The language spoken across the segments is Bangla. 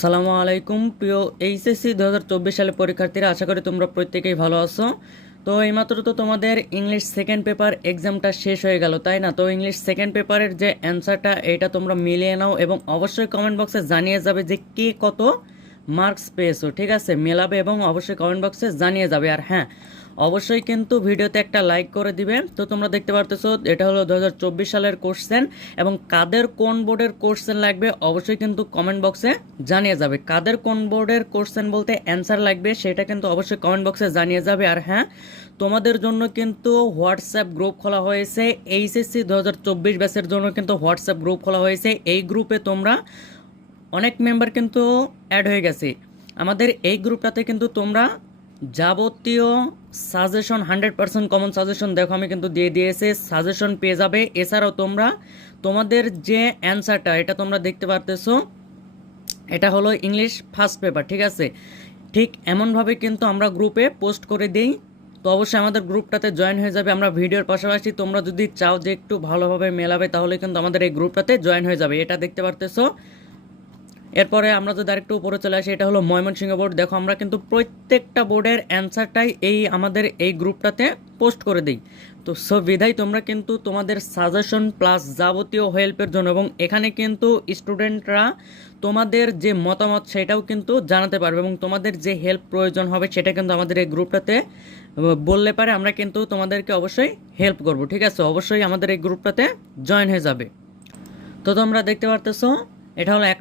আসসালামু আলাইকুম প্রিয় এইচএসসি 2024 সালের পরীক্ষার্থীরা, আশা করি তোমরা প্রত্যেকেই ভালো আছো। তো এইমাত্র তো তোমাদের ইংলিশ সেকেন্ড পেপার এক্সামটা শেষ হয়ে গেল, তাই না? তো ইংলিশ সেকেন্ড পেপারের যে অ্যান্সারটা এটা তোমরা মিলিয়ে নাও এবং অবশ্যই কমেন্ট বক্সে জানিয়ে যাবে যে কে কত মার্কস পেয়েছো। ঠিক আছে, মেলাবে এবং অবশ্যই কমেন্ট বক্সে জানিয়ে যাবে। আর হ্যাঁ, অবশ্যই কিন্তু ভিডিওতে একটা লাইক করে দিবে। তো তোমরা দেখতে পারতেছো এটা হলো 2024 সালের কোশ্চেন এবং কাদের কোন বোর্ডের কোশ্চেন লাগবে অবশ্যই কিন্তু কমেন্ট বক্সে জানিয়ে যাবে। কাদের কোন বোর্ডের কোশ্চেন বলতে অ্যান্সার লাগবে সেটা কিন্তু অবশ্যই কমেন্ট বক্সে জানিয়ে যাবে। আর হ্যাঁ, তোমাদের জন্য কিন্তু হোয়াটসঅ্যাপ গ্রুপ খোলা হয়েছে। এইচএসসি 2024 ব্যাচের জন্য কিন্তু হোয়াটসঅ্যাপ গ্রুপ খোলা হয়েছে। এই গ্রুপে তোমরা অনেক মেম্বার কিন্তু অ্যাড হয়ে গেছে। আমাদের এই গ্রুপটাতে কিন্তু তোমরা যাবতীয় সাজেশন 100% কমন সাজেশন দেখো আমি কিন্তু দিয়ে দিয়েছি, সাজেশন পেয়ে যাবে। এছাড়াও তোমরা তোমাদের যে অ্যান্সারটা এটা তোমরা দেখতে পারতেছো, এটা হলো ইংলিশ ফার্স্ট পেপার। ঠিক আছে, ঠিক এমনভাবে কিন্তু আমরা গ্রুপে পোস্ট করে দিই। তো অবশ্যই আমাদের গ্রুপটাতে জয়েন হয়ে যাবে। আমরা ভিডিওর পাশাপাশি তোমরা যদি চাও যে একটু ভালোভাবে মেলাবে তাহলে কিন্তু আমাদের এই গ্রুপটাতে জয়েন হয়ে যাবে। এটা দেখতে পারতেছো। এরপরে আমরা যদি আরেকটু উপরে চলে আসি, এটা হলো ময়মনসিংহ বোর্ড। দেখো আমরা কিন্তু প্রত্যেকটা বোর্ডের অ্যান্সারটাই আমাদের এই গ্রুপটাতে পোস্ট করে দিই। তো বিধায় তোমরা কিন্তু তোমাদের সাজেশন প্লাস যাবতীয় হেল্পের জন্য, এবং এখানে কিন্তু স্টুডেন্টরা তোমাদের যে মতামত সেটাও কিন্তু জানাতে পারবে এবং তোমাদের যে হেল্প প্রয়োজন হবে সেটা কিন্তু আমাদের এই গ্রুপটাতে বললে পারে, আমরা কিন্তু তোমাদেরকে অবশ্যই হেল্প করব। ঠিক আছে, অবশ্যই আমাদের এই গ্রুপটাতে জয়েন হয়ে যাবে। তো তোমরা দেখতে পারতেছো এটা হলো এক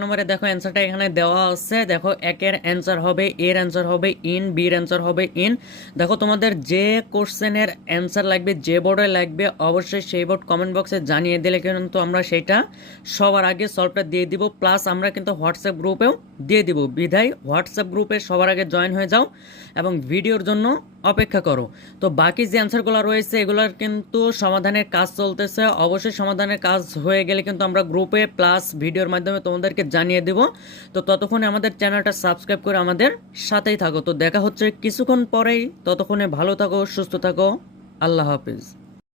নম্বরে দেখো অ্যান্সারটা এখানে দেওয়া আছে। দেখো একের অ্যান্সার হবে, এর অ্যান্সার হবে ইন, বির অ্যান্সার হবে ইন। দেখো তোমাদের যে কোশ্চেনের অ্যান্সার লাগবে, যে বোর্ডে লাগবে, অবশ্যই সেই বোর্ড কমেন্ট বক্সে জানিয়ে দিলে কিন্তু আমরা সেইটা সবার আগে সলভটা দিয়ে দিব। প্লাস আমরা কিন্তু হোয়াটসঅ্যাপ গ্রুপেও দিয়ে দিব। বিধায় হোয়াটসঅ্যাপ গ্রুপে সবার আগে জয়েন হয়ে যাও এবং ভিডিওর জন্য অপেক্ষা করো। তো বাকি যে অ্যান্সারগুলো রয়েছে এগুলোর কিন্তু সমাধানের কাজ চলতেছে। অবশ্যই সমাধানের কাজ হয়ে গেলে কিন্তু আমরা গ্রুপে প্লাস ভিডিওর মাধ্যমে তোমাদেরকে জানিয়ে দেব। তো ততক্ষণে আমাদের চ্যানেলটা সাবস্ক্রাইব করে আমাদের সাথেই থাকো। তো দেখা হচ্ছে কিছুক্ষণ পরেই। ততক্ষণে ভালো থাকো, সুস্থ থাকো। আল্লাহ হাফিজ।